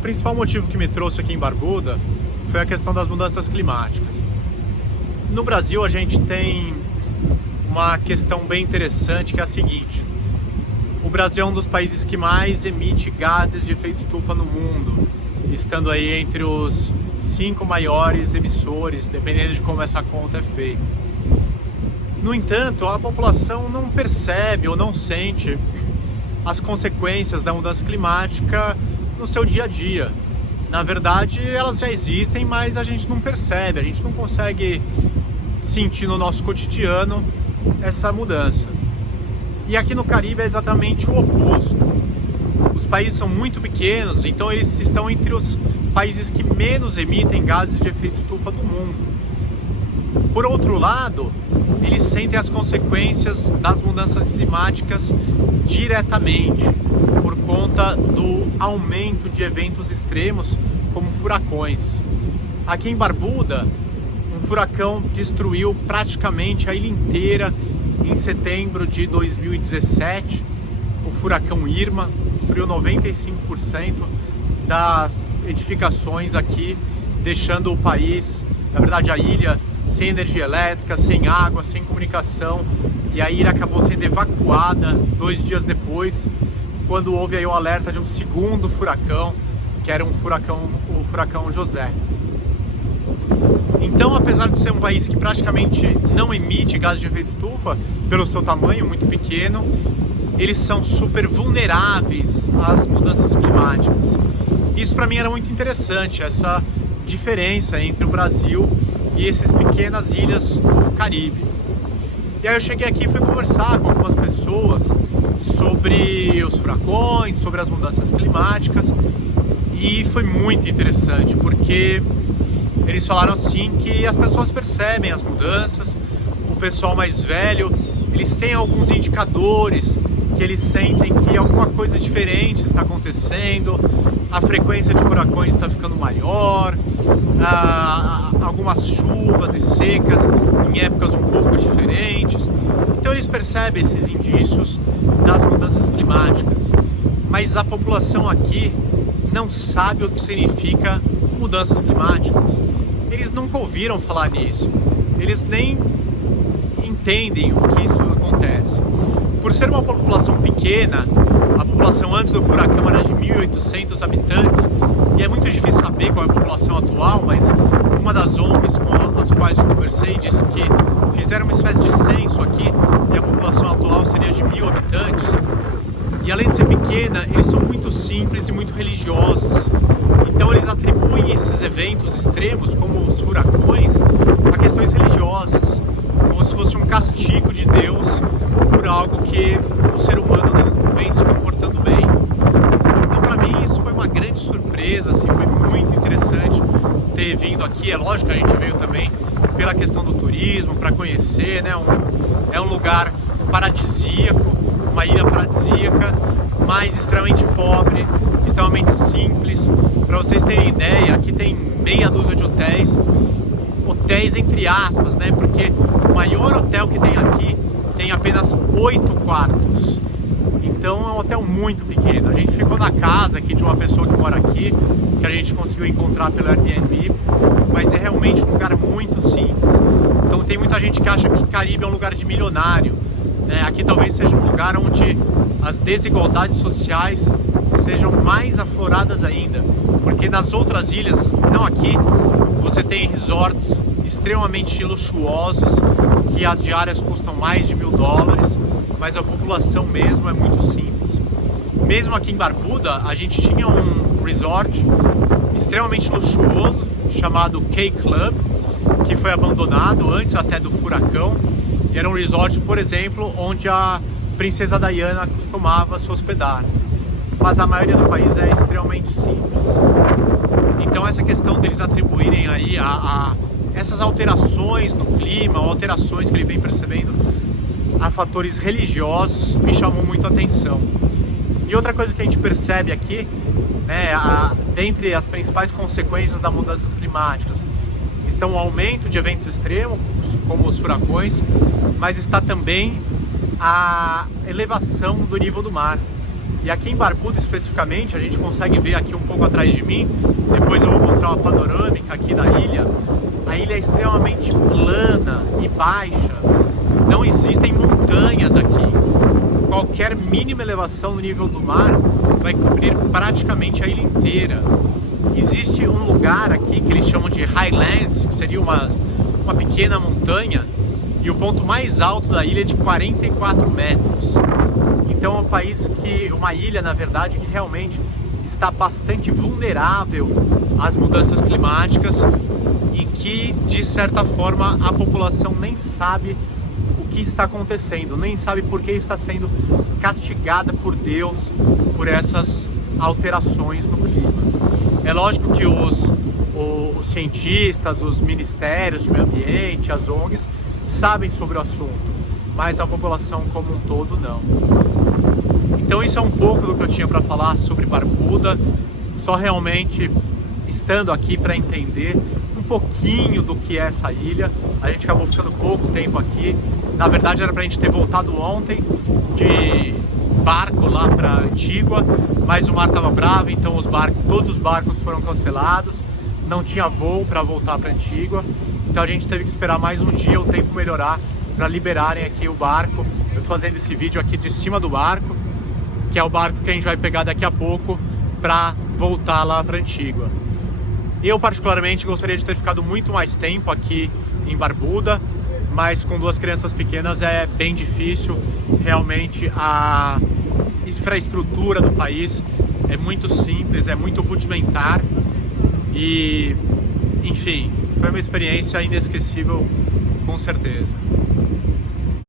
O principal motivo que me trouxe aqui em Barbuda foi a questão das mudanças climáticas. No Brasil a gente tem uma questão bem interessante, que é a seguinte: o Brasil é um dos países que mais emite gases de efeito estufa no mundo, estando aí entre os 5 maiores emissores, dependendo de como essa conta é feita. No entanto, a população não percebe ou não sente as consequências da mudança climática no seu dia a dia. Na verdade, elas já existem, mas a gente não percebe, a gente não consegue sentir no nosso cotidiano essa mudança. E aqui no Caribe é exatamente o oposto. Os países são muito pequenos, então eles estão entre os países que menos emitem gases de efeito estufa do mundo. Por outro lado, eles sentem as consequências das mudanças climáticas diretamente, por conta do aumento de eventos extremos, como furacões. Aqui em Barbuda, um furacão destruiu praticamente a ilha inteira em setembro de 2017. O furacão Irma destruiu 95% das edificações aqui, deixando o país, na verdade a ilha, sem energia elétrica, sem água, sem comunicação, e a ilha acabou sendo evacuada 2 dias depois, quando houve aí o alerta de um segundo furacão, que era o furacão José. Então, apesar de ser um país que praticamente não emite gases de efeito estufa, pelo seu tamanho muito pequeno, eles são super vulneráveis às mudanças climáticas. Isso para mim era muito interessante, essa diferença entre o Brasil e essas pequenas ilhas do Caribe. E aí eu cheguei aqui e fui conversar com algumas pessoas sobre os furacões, sobre as mudanças climáticas, e foi muito interessante, porque eles falaram assim que as pessoas percebem as mudanças. O pessoal mais velho, eles têm alguns indicadores que eles sentem que alguma coisa diferente está acontecendo, a frequência de furacões está ficando maior, algumas chuvas e secas em épocas um pouco diferentes. Então eles percebem esses indícios das mudanças climáticas, mas a população aqui não sabe o que significa mudanças climáticas. Eles nunca ouviram falar nisso, eles nem entendem o que isso acontece. Por ser uma população pequena, a população antes do furacão era de 1.800 habitantes, e é muito difícil saber qual é a população atual, mas uma das ONGs com as quais eu conversei disse que fizeram uma espécie de censo aqui, e a população atual seria de 1.000 habitantes. E além de ser pequena, eles são muito simples e muito religiosos. Então eles atribuem esses eventos extremos, como os furacões, a questões religiosas, como se fosse um castigo de Deus por algo que o ser humano não vem se comportando bem. Então para mim isso foi uma grande surpresa, assim, foi muito interessante ter vindo aqui. É lógico que a gente veio também pela questão do turismo, para conhecer, né? É um lugar paradisíaco, uma ilha paradisíaca, mas extremamente pobre, extremamente simples. Para vocês terem ideia, aqui tem meia dúzia de hotéis entre aspas, né? Porque o maior hotel que tem aqui tem apenas 8 quartos. Então é um hotel muito pequeno. A gente ficou na casa aqui de uma pessoa que mora aqui, que a gente conseguiu encontrar pelo Airbnb, mas é realmente um lugar muito simples. Então tem muita gente que acha que Caribe é um lugar de milionário, né? Aqui talvez seja um lugar onde as desigualdades sociais sejam mais afloradas ainda, porque nas outras ilhas, não aqui, você tem resorts extremamente luxuosos, que as diárias custam mais de $1.000, mas a população mesmo é muito simples. Mesmo aqui em Barbuda, a gente tinha um resort extremamente luxuoso, chamado Key Club, que foi abandonado antes até do furacão. E era um resort, por exemplo, onde a princesa Diana costumava se hospedar. Mas a maioria do país é extremamente simples. Então essa questão deles atribuírem aí a essas alterações no clima, alterações que ele vem percebendo a fatores religiosos, me chamou muito a atenção. E outra coisa que a gente percebe aqui, né, dentre as principais consequências das mudanças climáticas, estão o aumento de eventos extremos, como os furacões, mas está também a elevação do nível do mar. E aqui em Barbuda especificamente, a gente consegue ver aqui um pouco atrás de mim, depois eu vou mostrar uma panorâmica aqui da ilha. A ilha é extremamente plana e baixa, não existem montanhas aqui. Qualquer mínima elevação no nível do mar vai cobrir praticamente a ilha inteira. Existe um lugar aqui que eles chamam de Highlands, que seria uma pequena montanha, e o ponto mais alto da ilha é de 44 metros. Então é um país uma ilha, na verdade, que realmente está bastante vulnerável às mudanças climáticas e que, de certa forma, a população nem sabe o que está acontecendo, nem sabe por que está sendo castigada por Deus por essas alterações no clima. É lógico que os cientistas, os ministérios de meio ambiente, as ONGs, sabem sobre o assunto, mas a população como um todo não. Então isso é um pouco do que eu tinha para falar sobre Barbuda, só realmente estando aqui para entender um pouquinho do que é essa ilha. A gente acabou ficando pouco tempo aqui, na verdade era para a gente ter voltado ontem de barco lá para Antígua, mas o mar estava bravo, então todos os barcos foram cancelados, não tinha voo para voltar para Antígua, então a gente teve que esperar mais um dia o tempo melhorar para liberarem aqui o barco. Eu estou fazendo esse vídeo aqui de cima do barco, que é o barco que a gente vai pegar daqui a pouco para voltar lá para Antígua. Eu particularmente gostaria de ter ficado muito mais tempo aqui em Barbuda, mas com 2 crianças pequenas é bem difícil. Realmente a infraestrutura do país é muito simples, é muito rudimentar e, enfim, foi uma experiência inesquecível com certeza.